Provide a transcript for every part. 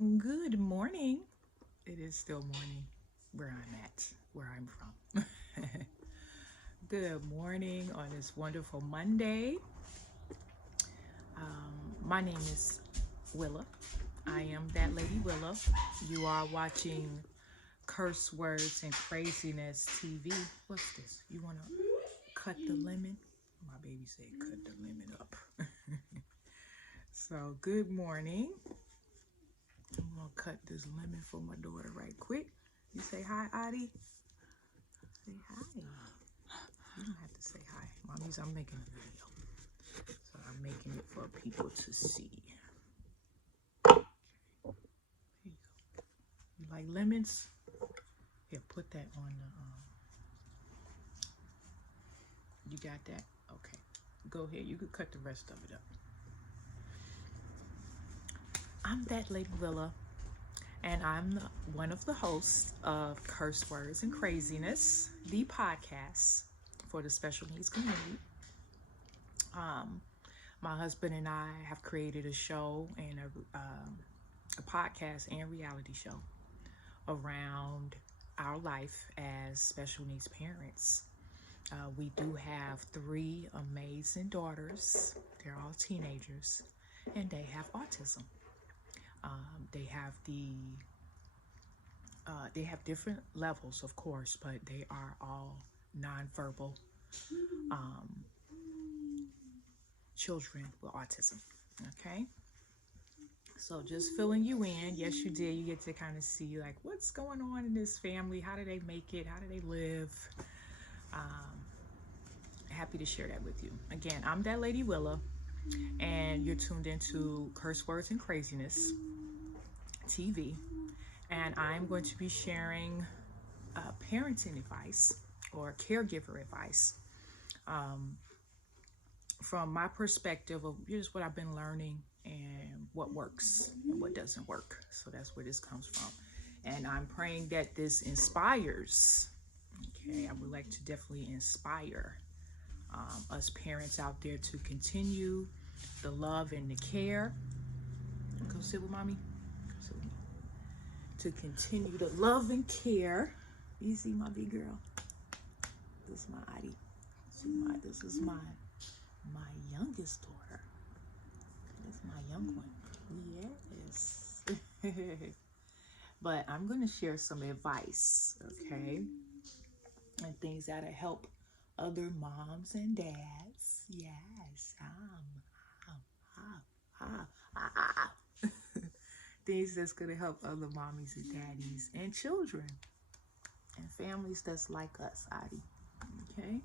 Good morning. It is still morning where I'm from. Good morning on this wonderful Monday. My name is Willa. I am that lady Willa. You are watching Curse Words and Craziness TV. What's this? You want to cut the lemon? My baby said cut the lemon up. So, good morning. I'm going to cut this lemon for my daughter right quick. You say hi, Addie. Say hi. You don't have to say hi. I'm making a video. So I'm making it for people to see. Here you go. You like lemons? Here, put that on the, you got that? Okay. Go ahead. You could cut the rest of it up. I'm that lady Willa, and I'm one of the hosts of Curse Words and Craziness, the podcast for the special needs community. My husband and I have created a show and a podcast and reality show around our life as special needs parents. We do have 3 amazing daughters. They're all teenagers, and they have autism. They have different levels, of course, but they are all nonverbal children with autism. Okay, so just filling you in. Yes, you did. You get to kind of see like what's going on in this family. How do they make it? How do they live? Happy to share that with you. Again, I'm that lady Willa, and you're tuned into Curse Words and Craziness TV, and I'm going to be sharing parenting advice or caregiver advice from my perspective of just what I've been learning and what works and what doesn't work. So that's where this comes from. And I'm praying that this inspires. Okay, I would like to definitely inspire us parents out there to continue the love and the care. Go sit with mommy. Go sit with me. To continue the love and care. You see my big girl. This is my Addie. This is my youngest daughter. That's my young one. Yes. But I'm going to share some advice, okay? And things that'll help other moms and dads. Yes. Things that's going to help other mommies and daddies and children and families that's like us, Addie. Okay?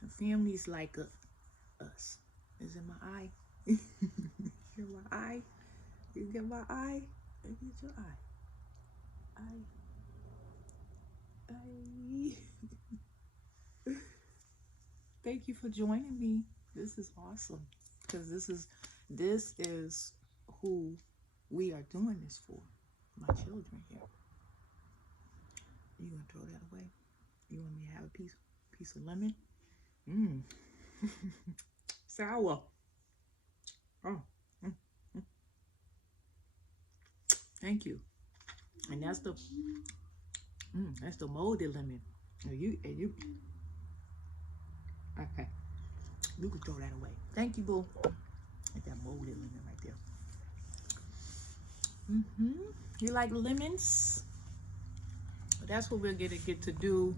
And families like us. Is it my eye? Hear my eye? You get my eye? I get your eye. Thank you for joining me. This is awesome because this is who we are doing this for. My children here. You gonna throw that away? You want me to have a piece of lemon? Sour. Oh. Thank you. And that's the molded lemon. You okay. You can throw that away. Thank you, boo. Like that molded lemon right there. You like lemons? That's what we're gonna get to do.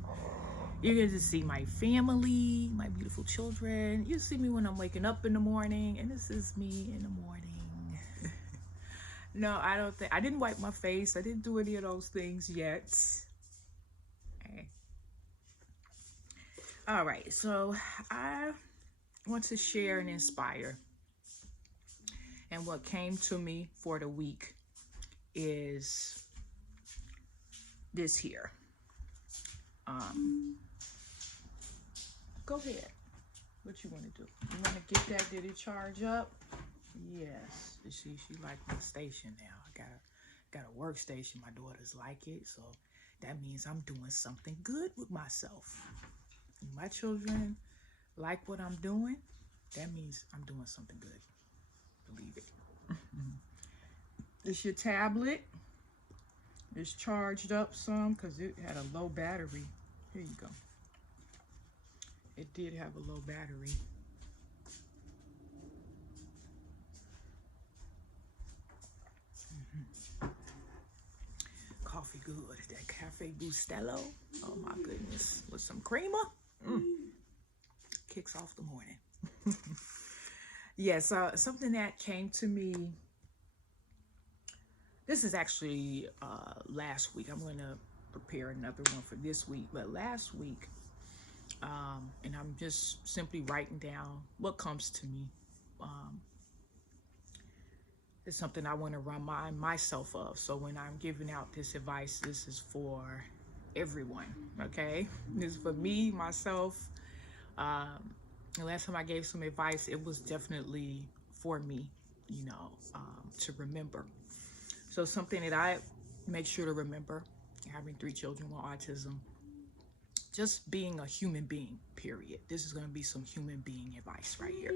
You're going to see my family, my beautiful children. You see me when I'm waking up in the morning, and this is me in the morning. No, I didn't wipe my face. I didn't do any of those things yet. Okay. All right, so I want to share and inspire. And what came to me for the week is this here. Go ahead. What you want to do? You want to get that? Did it charge up? Yes. She like my station now. I got a workstation. My daughters like it, so that means I'm doing something good with myself. And my children like what I'm doing. That means I'm doing something good. Believe it. It's your tablet. It's charged up some because it had a low battery. Here you go. It did have a low battery. Coffee good. That Cafe Bustelo. Oh my goodness. With some creamer. Kicks off the morning. Yes, something that came to me. This is actually last week. I'm going to prepare another one for this week. But last week, and I'm just simply writing down what comes to me. It's something I want to remind myself of. So when I'm giving out this advice, this is for everyone, okay? This is for me, myself. The last time I gave some advice, it was definitely for me, to remember. So something that I make sure to remember, having 3 children with autism, just being a human being, period. This is going to be some human being advice right here.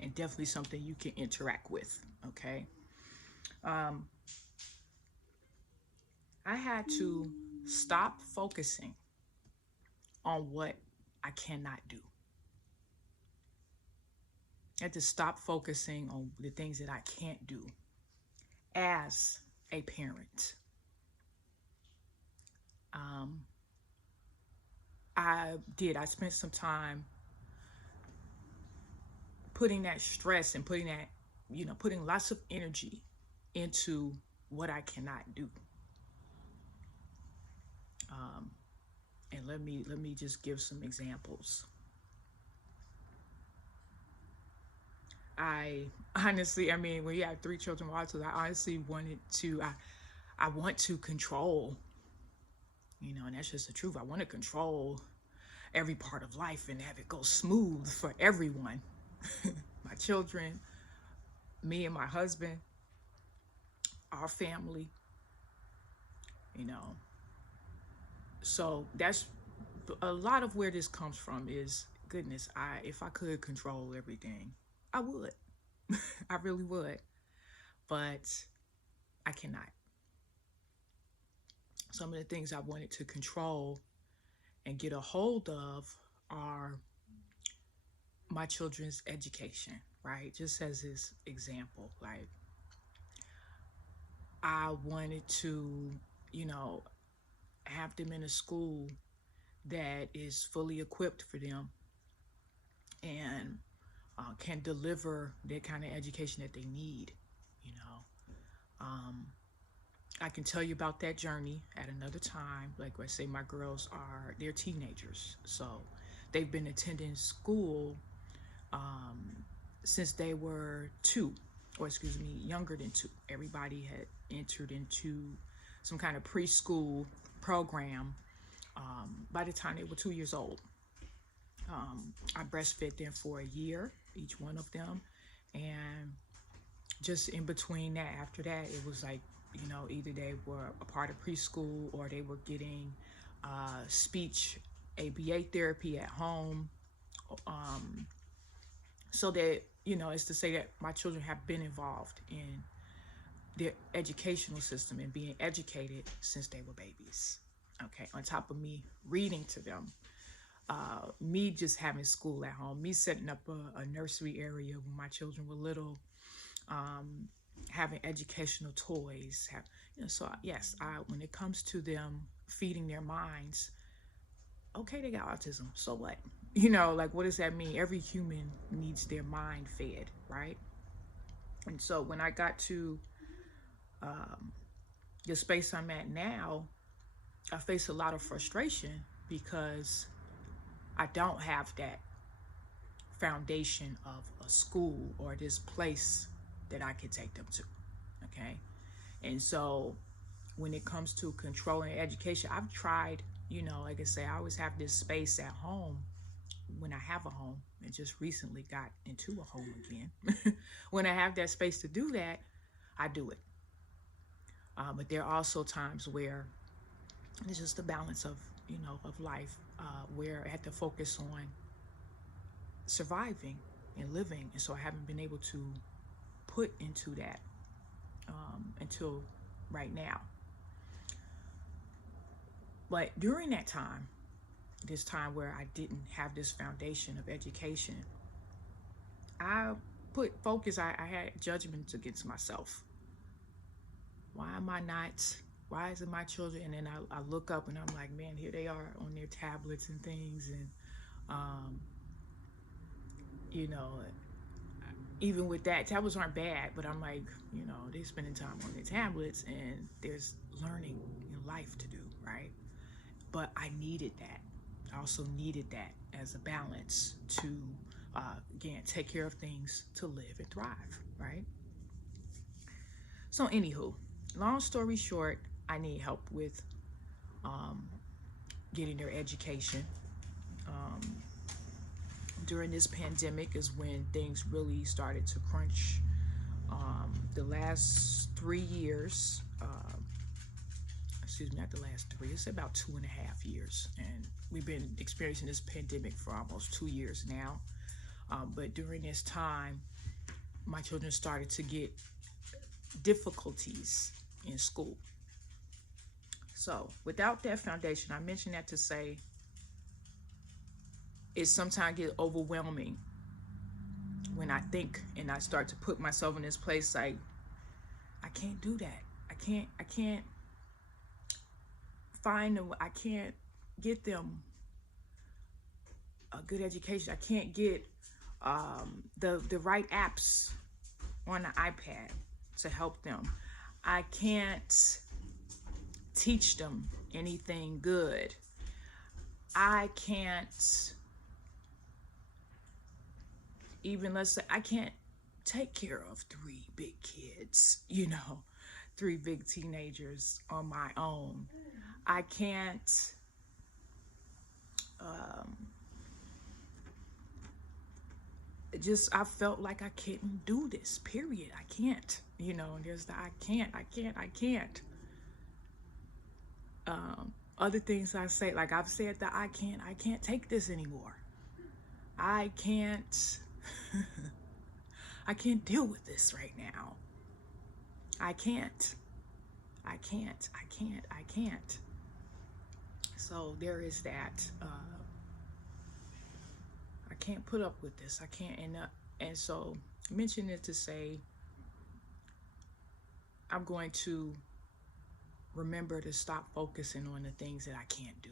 And definitely something you can interact with, okay? I had to stop focusing on what I cannot do. I had to stop focusing on the things that I can't do as a parent. I spent some time putting that stress and putting lots of energy into what I cannot do. And let me just give some examples. I honestly, when you have 3 children with autism, I honestly I want to control, and that's just the truth. I want to control every part of life and have it go smooth for everyone. My children, me and my husband, our family, So that's a lot of where this comes from is, goodness, if I could control everything, I would. I really would. But I cannot. Some of the things I wanted to control and get a hold of are my children's education, right? Just as this example, like I wanted to, have them in a school that is fully equipped for them and can deliver that kind of education that they need, I can tell you about that journey at another time. Like I say, my girls they're teenagers. So they've been attending school since they were 2, or younger than 2. Everybody had entered into some kind of preschool program by the time they were 2 years old. I breastfed them for a year, each one of them. And just in between that, after that, it was like, either they were a part of preschool or they were getting speech ABA therapy at home. So that, it's to say that my children have been involved in their educational system and being educated since they were babies. Okay, on top of me reading to them, me just having school at home, me setting up a nursery area when my children were little, having educational toys. So yes, when it comes to them feeding their minds, okay, they got autism, so what? Like, what does that mean? Every human needs their mind fed, right? And so when I got to the space I'm at now, I face a lot of frustration because I don't have that foundation of a school or this place that I could take them to, okay? And so when it comes to controlling education, I've tried, like I say, I always have this space at home when I have a home, and just recently got into a home again. When I have that space to do that, I do it. But there are also times where it's just the balance of, of life, where I had to focus on surviving and living. And so I haven't been able to put into that until right now. But during that time, this time where I didn't have this foundation of education, I put focus, I had judgments against myself. Why am I not, why isn't my children? And then I look up and I'm like, man, here they are on their tablets and things. And, you know, even with that, tablets aren't bad, but I'm like, you know, they're spending time on their tablets and there's learning in life to do, right? But I needed that. I also needed that as a balance to, again, take care of things, to live and thrive, right? So anywho, long story short, I need help with getting their education. During this pandemic is when things really started to crunch. The last 3 years, excuse me, not the last 3, it's about 2.5 years. And we've been experiencing this pandemic for almost 2 years now. But during this time, my children started to get difficulties in school. So without that foundation, I mentioned that to say it sometimes gets overwhelming when I think and I start to put myself in this place like, I can't do that. I can't find them. I can't get them a good education. I can't get the right apps on the iPad to help them. I can't teach them anything good. I can't even, let's say, I can't take care of 3 big kids, you know, 3 big teenagers on my own. I can't I felt like I couldn't do this, period. I can't, you know, and there's the I can't. Other things I say, like I've said that I can't take this anymore. I can't deal with this right now. I can't. So there is that. I can't put up with this. I can't. And so mention it to say, I'm going to remember to stop focusing on the things that I can't do.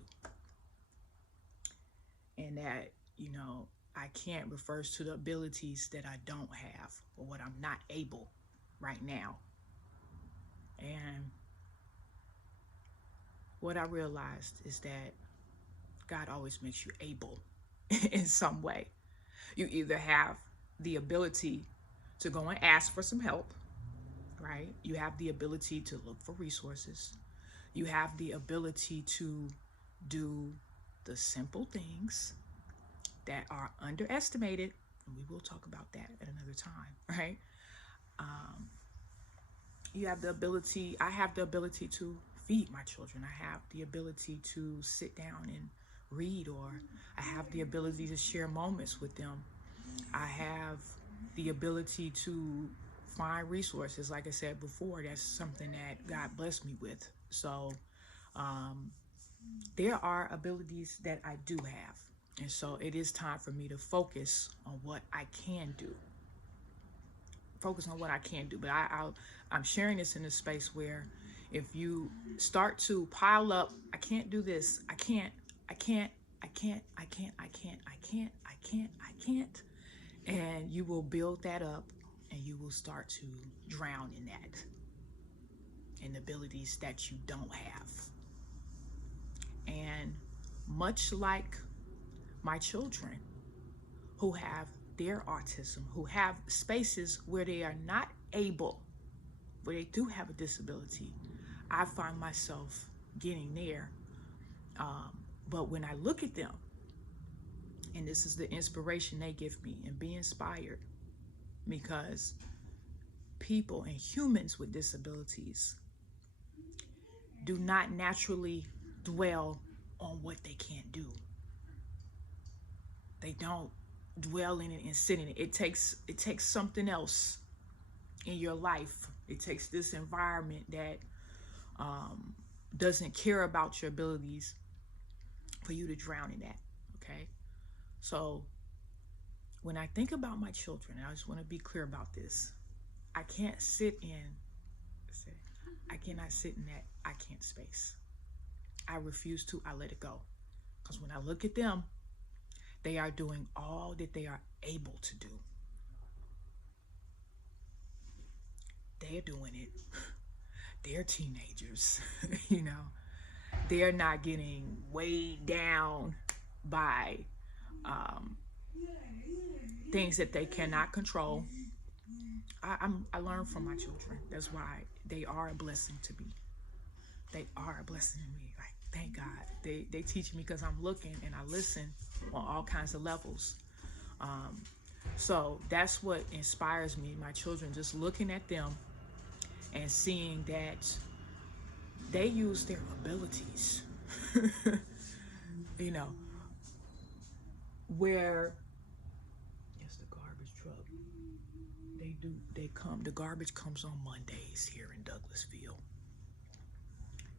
And that, you know, I can't refers to the abilities that I don't have or what I'm not able right now. And what I realized is that God always makes you able in some way. You either have the ability to go and ask for some help, right? You have the ability to look for resources. You have the ability to do the simple things that are underestimated, and we will talk about that at another time, right? You have the ability, I have the ability to feed my children. I have the ability to sit down and read, or I have the ability to share moments with them. I have the ability to find resources. Like I said before, that's something that God blessed me with. So there are abilities that I do have. And so it is time for me to focus on what I can do. Focus on what I can do. But I'm sharing this in a space where if you start to pile up, I can't do this, I can't, and you will build that up and you will start to drown in that, in abilities that you don't have. And much like my children who have their autism, who have spaces where they are not able, where they do have a disability, I find myself getting there. But when I look at them, and this is the inspiration they give me, and be inspired, because people and humans with disabilities do not naturally dwell on what they can't do. They don't dwell in it and sit in it. It takes something else in your life It takes this environment that doesn't care about your abilities for you to drown in that. Okay. So when I think about my children, I just want to be clear about this. I can't sit in, I cannot sit in that I can't space. I refuse to, I let it go. Because when I look at them, they are doing all that they are able to do. They're doing it. They're teenagers, you know. They're not getting weighed down by things that they cannot control. I learn from my children. That's why they are a blessing to me. They are a blessing to me. Like, thank God. They teach me because I'm looking and I listen on all kinds of levels. So that's what inspires me, my children, just looking at them and seeing that they use their abilities. You know, where it's the garbage truck. They come, the garbage comes on Mondays here in Douglasville.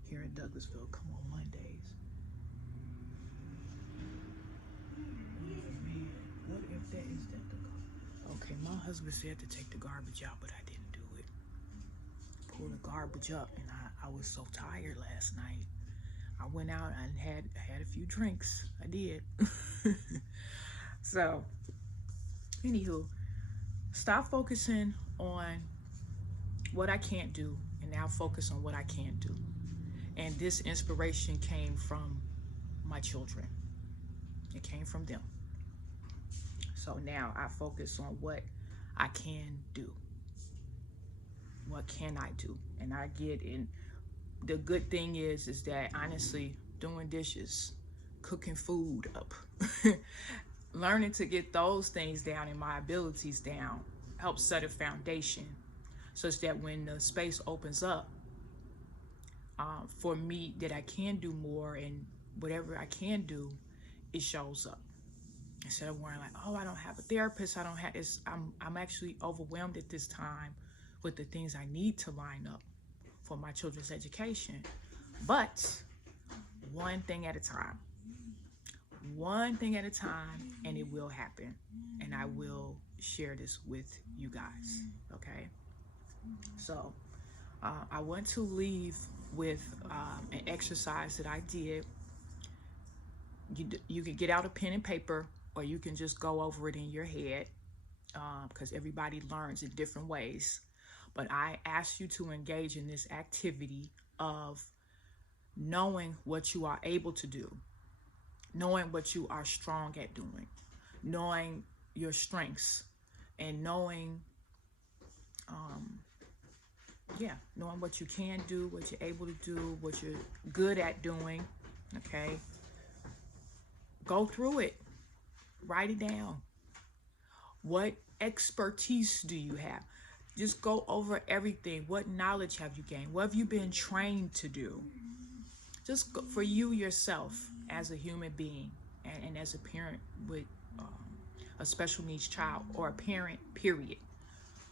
Here in Douglasville, come on Mondays. Oh man, what if that is that the garbage? Okay, my husband said to take the garbage out, but I didn't do it. Pull the garbage up, and I was so tired last night. I went out and had a few drinks. I did. So, anywho, stop focusing on what I can't do and now focus on what I can do. And this inspiration came from my children. It came from them. So now I focus on what I can do. What can I do? And I get in. The good thing is that honestly, doing dishes, cooking food up, learning to get those things down and my abilities down helps set a foundation such that when the space opens up for me that I can do more, and whatever I can do, it shows up. Instead of worrying like, oh, I don't have a therapist, I don't have this. I'm actually overwhelmed at this time with the things I need to line up for my children's education. But one thing at a time. One thing at a time, and it will happen. And I will share this with you guys, okay? So I want to leave with an exercise that I did. You can get out a pen and paper, or you can just go over it in your head, because everybody learns in different ways. But I ask you to engage in this activity of knowing what you are able to do, knowing what you are strong at doing, knowing your strengths, and knowing knowing what you can do, what you're able to do, what you're good at doing. Okay, go through it, write it down. What expertise do you have? Just go over everything. What knowledge have you gained? What have you been trained to do? Just go, for you yourself as a human being and as a parent with a special needs child, or a parent, period.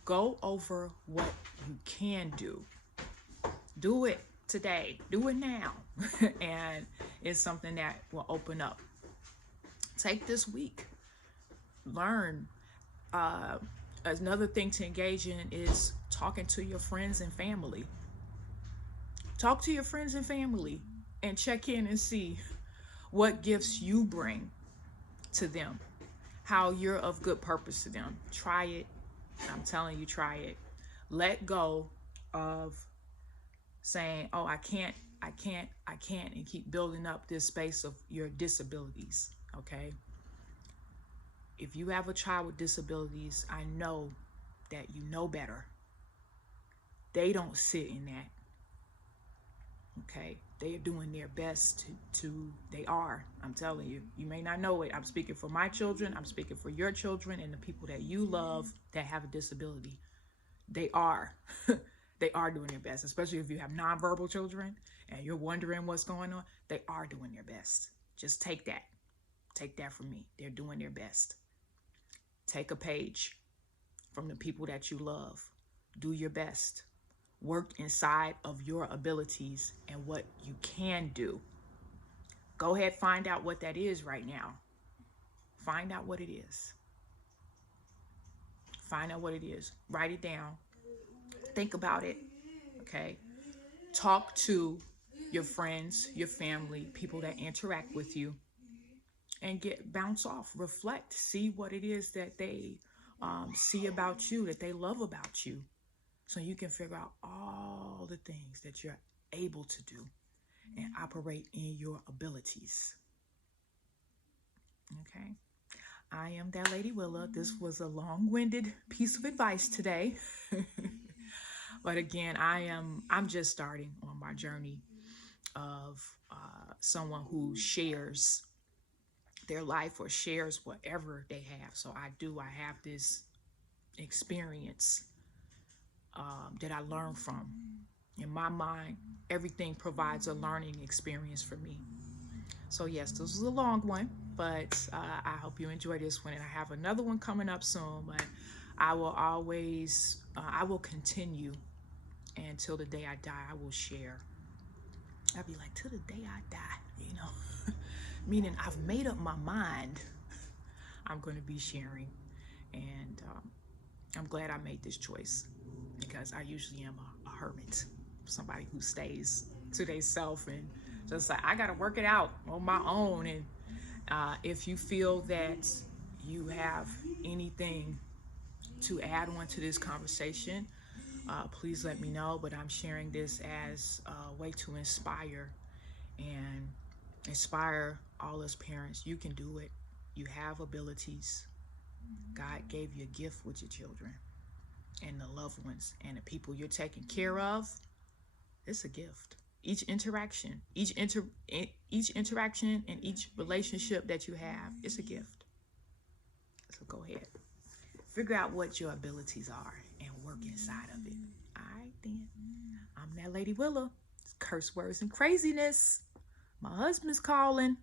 Go over what you can do. Do it today. Do it now. And it's something that will open up. Take this week. Learn. Another thing to engage in is talking to your friends and family. Talk to your friends and family and check in and see what gifts you bring to them, how you're of good purpose to them. Try it. I'm telling you, try it. Let go of saying, oh, I can't, and keep building up this space of your disabilities, okay? If you have a child with disabilities, I know that you know better. They don't sit in that, okay? They are doing their best they are. I'm telling you, you may not know it. I'm speaking for my children. I'm speaking for your children and the people that you love that have a disability. They are. They are doing their best, especially if you have nonverbal children and you're wondering what's going on. They are doing their best. Just take that. Take that from me. They're doing their best. Take a page from the people that you love. Do your best. Work inside of your abilities and what you can do. Go ahead, find out what that is right now. Find out what it is. Find out what it is. Write it down. Think about it. Okay. Talk to your friends, your family, people that interact with you, and bounce off, reflect, see what it is that they see about you, that they love about you, so you can figure out all the things that you're able to do and operate in your abilities. Okay. I am that Lady Willa. This was a long-winded piece of advice today. But again, I'm just starting on my journey of someone who shares their life or shares whatever they have. So I have this experience that I learned from. In my mind, everything provides a learning experience for me. So yes, this was a long one, but I hope you enjoy this one. And I have another one coming up soon, but I will always, I will continue until the day I die. I will share. I'll be like, till the day I die, meaning I've made up my mind. I'm going to be sharing. And I'm glad I made this choice, because I usually am a hermit, somebody who stays to themselves and just like, I got to work it out on my own. And if you feel that you have anything to add on to this conversation, please let me know. But I'm sharing this as a way to inspire all us parents. You can do it. You have abilities. God gave you a gift with your children and the loved ones and the people you're taking care of. It's a gift. Each interaction and each relationship that you have, it's a gift. So go ahead. Figure out what your abilities are and work inside of it. All right, then. I'm that Lady Willa. Curse words and craziness. My husband's calling.